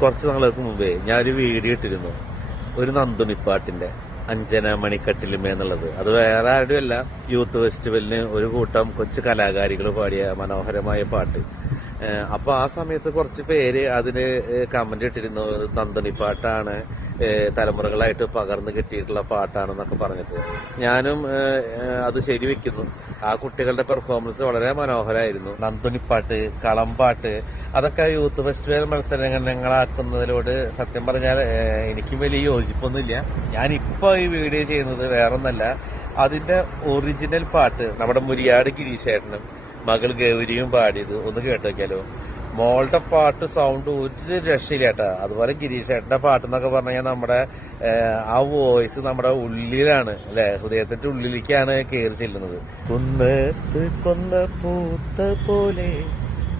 കുറച്ച് നാൾക്ക് മുമ്പേ ഞാനൊരു വീഡിയോ ഇട്ടിരുന്നു, ഒരു നന്ദുണിപ്പാട്ടിന്റെ അഞ്ജന മണിക്കട്ടിലുമേ എന്നുള്ളത്. അത് വേറെ ആരുമല്ല, യൂത്ത് ഫെസ്റ്റിവലിന് ഒരു കൂട്ടം കൊച്ചു കലാകാരികൾ പാടിയ മനോഹരമായ പാട്ട്. അപ്പൊ ആ സമയത്ത് കുറച്ച് പേര് അതിന് കമന്റ് ഇട്ടിരുന്നു, നന്ദുണിപ്പാട്ടാണ്, തലമുറകളായിട്ട് പകർന്നു കിട്ടിയിട്ടുള്ള പാട്ടാണെന്നൊക്കെ പറഞ്ഞിട്ട്. ഞാനും അത് ശരിവെക്കുന്നു. ആ കുട്ടികളുടെ പെർഫോമൻസ് വളരെ മനോഹരമായിരുന്നു. നന്ദുണിപ്പാട്ട്, കളംപാട്ട്, അതൊക്കെ യൂത്ത് ഫെസ്റ്റിവൽ മത്സരങ്ങളാക്കുന്നതിലോട് സത്യം പറഞ്ഞാൽ എനിക്കും വലിയ യോജിപ്പൊന്നുമില്ല. ഞാനിപ്പോ ഈ വീഡിയോ ചെയ്യുന്നത് വേറൊന്നല്ല, അതിന്റെ ഒറിജിനൽ പാട്ട് നമ്മുടെ മുരിയാട് ഗിരീശേട്ടനും മകൾ ഗൗരിയും പാടിയത് ഒന്ന് കേട്ടോക്കിയാലോ. മോളുടെ പാട്ട് സൗണ്ട് ഒരു രക്ഷയില്ലേട്ടാ. അതുപോലെ ഗിരീഷേട്ടന്റെ പാട്ട് എന്നൊക്കെ പറഞ്ഞു കഴിഞ്ഞാൽ നമ്മുടെ ആ വോയിസ് നമ്മുടെ ഉള്ളിലാണ് അല്ലെ, ഹൃദയത്തിന്റെ ഉള്ളിലേക്കാണ് കയറി ചെല്ലുന്നത്. കുന്നത്ത് കൊന്ന പൂത്ത പോലെ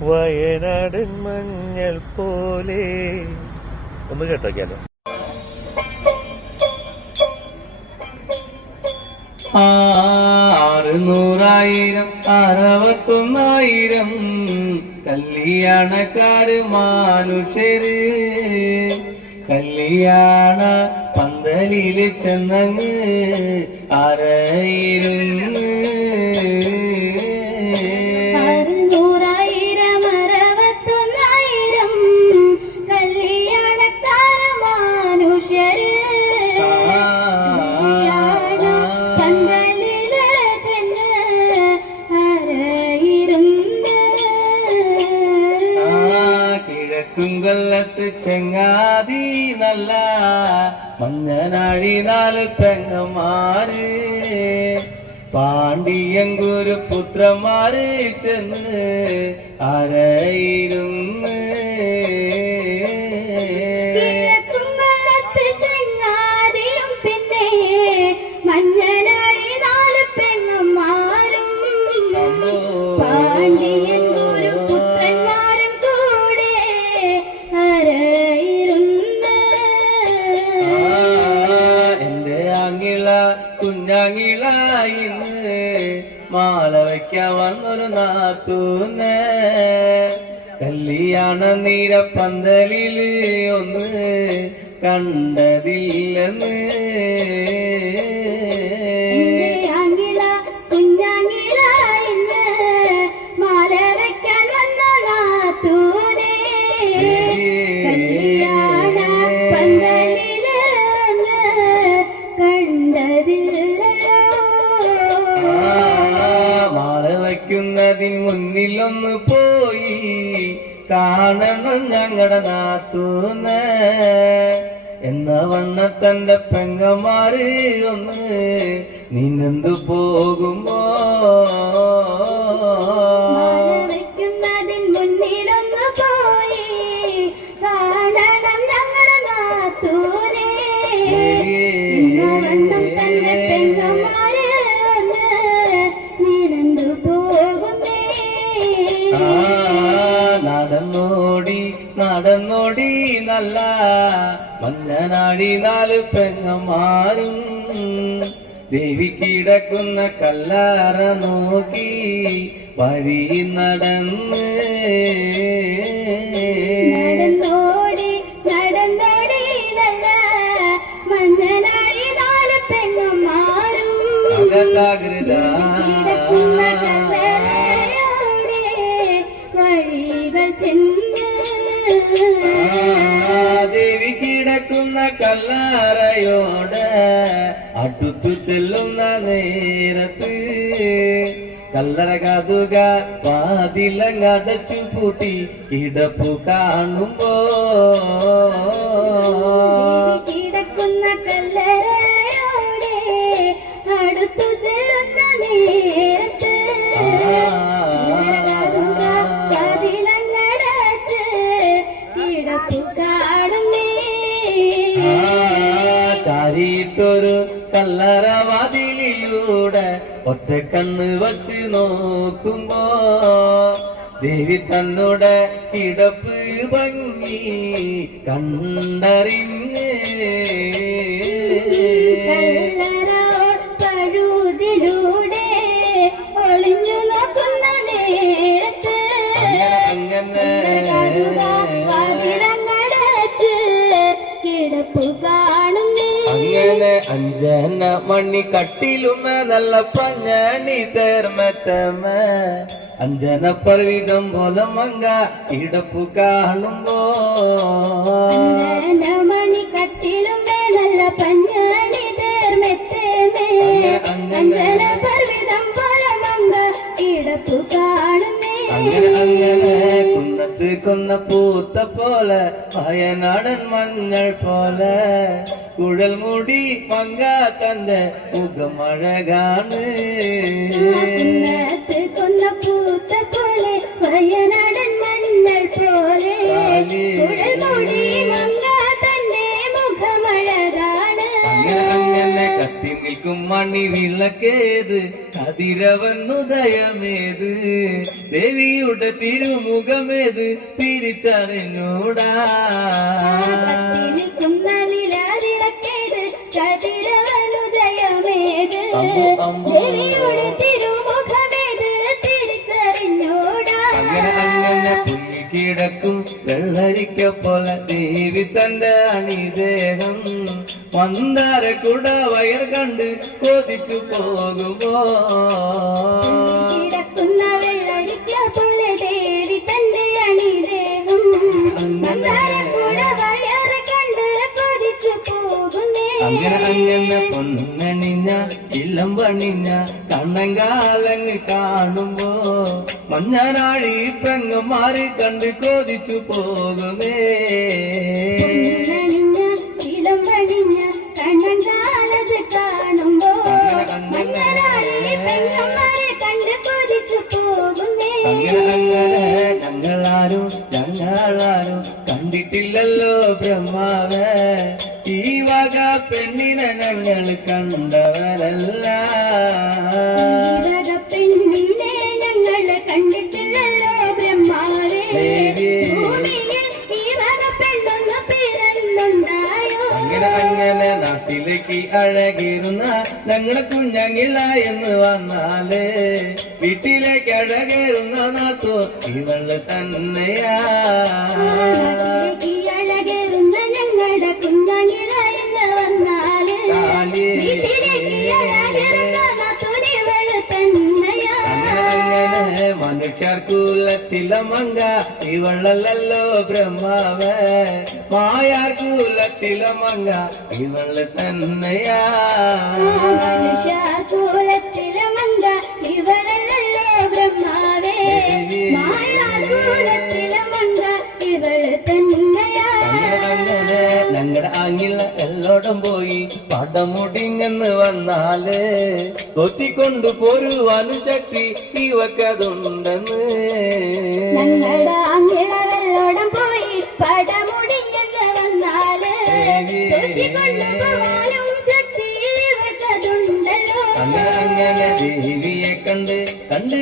വയനാടൻ മഞ്ഞൾ പോലെ. ഒന്ന് കേട്ടോക്കിയാലോ. 600,000 61,000 കല്യാണക്കാര് മാനുഷ്യര് കല്യാണ പന്തലില് ചെന്നങ്ങ് അരയിരുന്നു. കുങ്കല്ലത്ത് ചെങ്ങാതി നല്ല മഞ്ഞനാഴി 4 പെങ്ങന്മാര് പാണ്ഡിയങ്കുരു പുത്രന്മാര് ചെന്ന് അരയിരുന്നു. മഞ്ഞനാഴി 4 പെങ്ങന്മാരും പാണ്ഡിയങ്കുരു പുത്രന്മാരും കൂടെ അരയിരുന്നു. എന്റെ ആങ്ങിള കുഞ്ഞാങ്ങിളായിന്ന് മാല വയ്ക്കാൻ വന്നൊരു നാത്തൂന്ന് കല്യാണ നീരപ്പന്തലില് ഒന്ന് കണ്ടതില്ലെന്ന്. മാല വയ്ക്കുന്നതിന് മുന്നിലൊന്ന് പോയി കാണണം ഞങ്ങളുടെ നാത്തൂന്ന് എന്ന വണ്ണത്തന്റെ പെങ്ങന്മാര് ഒന്ന് നിന്നെന്തു പോകുമ്പോ മുന്നിലൊന്ന് പോയി കാണണം ഞങ്ങളുടെ നാത്തൂനെ തന്നെ പെങ്ങന്മാര് ഒന്ന് നിരന്തു പോകുന്നേ. നടന്നോടി നടന്നോടി നല്ല മഞ്ഞനാടി 4 പെങ്ങന്മാരും ദേവി കിടക്കുന്ന കല്ലാറ നോക്കി വഴി നടന്ന്. നടന്നോടി നടന്നോടി നല്ല മഞ്ഞനാഴി 4 പെങ്ങന്മാരും കിടക്കുന്ന കല്ലറയോടെ വഴികൾ ചെന്ന്. ദേവി കിടക്കുന്ന കല്ലറയോട് അടുത്തു ചെല്ലുന്ന നേരത്ത് കല്ലറ കാതുക വാതിലങ്ങടച്ചു പൂട്ടി കിടപ്പു കാണുമ്പോ കിടക്കുന്ന കല്ലറയോടെ അടുത്തു ചെല്ലുന്ന നേരത്ത് വാതിലങ്ങടച്ച് കിടപ്പു കാണുന്നേ. ചാരിയിട്ടൊരു കല്ലറ വാതിലിലൂടെ ഒറ്റ കണ്ണ് വച്ച് നോക്കുമ്പോ ദേവി തന്നോടെ കിടപ്പ് ഭംഗി കണ്ടറിഞ്ഞ്. പഴുതിലൂടെ ഒളിഞ്ഞു നോക്കുന്ന നേരത്ത് അങ്ങനെ വാതിലങ്ങടച്ച് അഞ്ജന മണി കട്ടിലുമേ നല്ല പഞ്ഞണി തേർമത്തമേ അഞ്ജന പർവിതം പോലെ മങ്ക ഇടപ്പു കാണുമ്പോ മണി കട്ടിലുമേ നല്ല പഞ്ഞണി തേർമെത്തേമേ അഞ്ജന പർവിതം പോലെ മങ്ക ഇടപ്പു കാണുന്നേ അങ്ങനെ കുന്നത്ത് കൊന്ന പൂത്ത പോലെ വയനാടൻ മഞ്ഞൾ പോലെ കുഴൽ മുടി മങ്ക തന്റെ മുഖമഴകാണ് കൊന്ന പൂത്ത പോലെ വയനാടൻ മഞ്ഞൾ പോലെ കുഴൽ മുടി മങ്ക തന്റെ മുഖമഴകാണ് അങ്ങനെ കത്തി നിൽക്കും മണി വിളക്കേത് കതിരവനുദയമേത് ദേവിയുടെ തിരുമുഖമേത് തിരിച്ചറിഞ്ഞൂടാ നിൽക്കുന്ന നിലവിളക്കേത് കതിരവനുദയമേത് ദേവിയുടെ തിരുമുഖമേത് തിരിച്ചറിഞ്ഞൂടാ അങ്ങനെ പുല്ലി കിടക്കും വെള്ളരിക്ക പോലെ ദേവി തന്റെ അണിദേഹം മന്ദാര കുട വയർ കണ്ട് കൊതിച്ചു പോകുമോ കിടക്കുന്ന വെള്ളരിക്ക പോലെ ദേവി തന്റെ അണിദേഹം മന്ദാരക്കുട വയറ് കണ്ട് കൊതിച്ചു പോകുന്നേ അങ്ങനെ പൊന്നണിഞ്ഞ ഇല്ലം പണിഞ്ഞ കണ്ണങ്കാലങ്ങ് കാണുമ്പോ മഞ്ഞനാഴി പെങ്ങന്മാരെ കണ്ട് കൊതിച്ചു പോകുമേ ഇളം പണിഞ്ഞ കണ്ണങ്കാലത് കാണുമ്പോ മഞ്ഞനാളി പെങ്ങന്മാരെ കണ്ട് കൊതിച്ചു പോകുന്നേ ഞങ്ങളാരും കണ്ടിട്ടില്ലല്ലോ ബ്രഹ്മാവേ ഈ വക പെണ്ണിനെ ഞങ്ങൾ കണ്ടവരല്ല പെണ്ണിനെ ഞങ്ങൾ കണ്ടിട്ടില്ലല്ലോ ബ്രഹ്മാവേ ഭൂമിയിൽ ഈ വക പെണ്ണൊന്ന് പിറന്നുണ്ടായോ അങ്ങനെ നാട്ടിലേക്ക് അഴകിരുന്ന ഞങ്ങളെ കുഞ്ഞങ്ങിള എന്ന് വന്നാലേ വീട്ടിലേക്ക് അഴകേറുന്ന നാത്തോ ഇവള് തന്നെയാ അഴകേറുന്ന ഞങ്ങളുടെ കുഞ്ഞങ്ങിള എന്ന് വന്നാല് വീട്ടിലേക്ക് അഴകേറുന്ന തുനിവള് തന്നെയാ മനുഷ്യർക്കൂലത്തില മങ്ക ഇവളല്ലോ ബ്രഹ്മാവേ മായാർക്കൂലത്തില മങ്ക ഇവള് തന്നെയാ മനുഷ്യർക്കൂലത്തിലെ മങ്ക ഇവളല്ലോ ബ്രഹ്മാവേ മായാകൂലത്തിലെ മങ്ക ഇവള് തന്നെയാ ഞങ്ങളുടെ ആങ്ങില എല്ലോടം പോയി പടമുടിഞ്ഞെന്ന് വന്നാല് കൊത്തിക്കൊണ്ടു പോരുവാനും ശക്തി ഇവക്കതുണ്ടെന്ന് ഞങ്ങളുടെ അങ്ങിളവെല്ലോടം പോയി പടമുടിഞ്ഞെന്ന് വന്നാല് കൊണ്ടുപോവാനും ശക്തി ഇവക്കതുണ്ടല്ലോ അങ്ങനെ ദേവിയെ കണ്ട്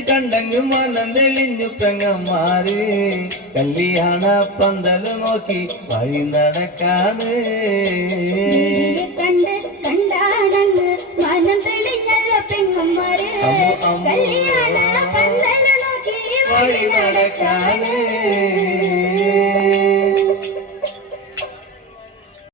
കണ്ടങ്ങു മനം തെളിഞ്ഞു പെങ്ങന്മാര് കല്യാണ പന്തല് നോക്കി വഴി നടക്കാണ് കണ്ടാണെന്ന് മനം തെളിഞ്ഞല്ല പെങ്ങന്മാര് കല്യാണ പന്തല് നോക്കി വഴി നടക്കാണ്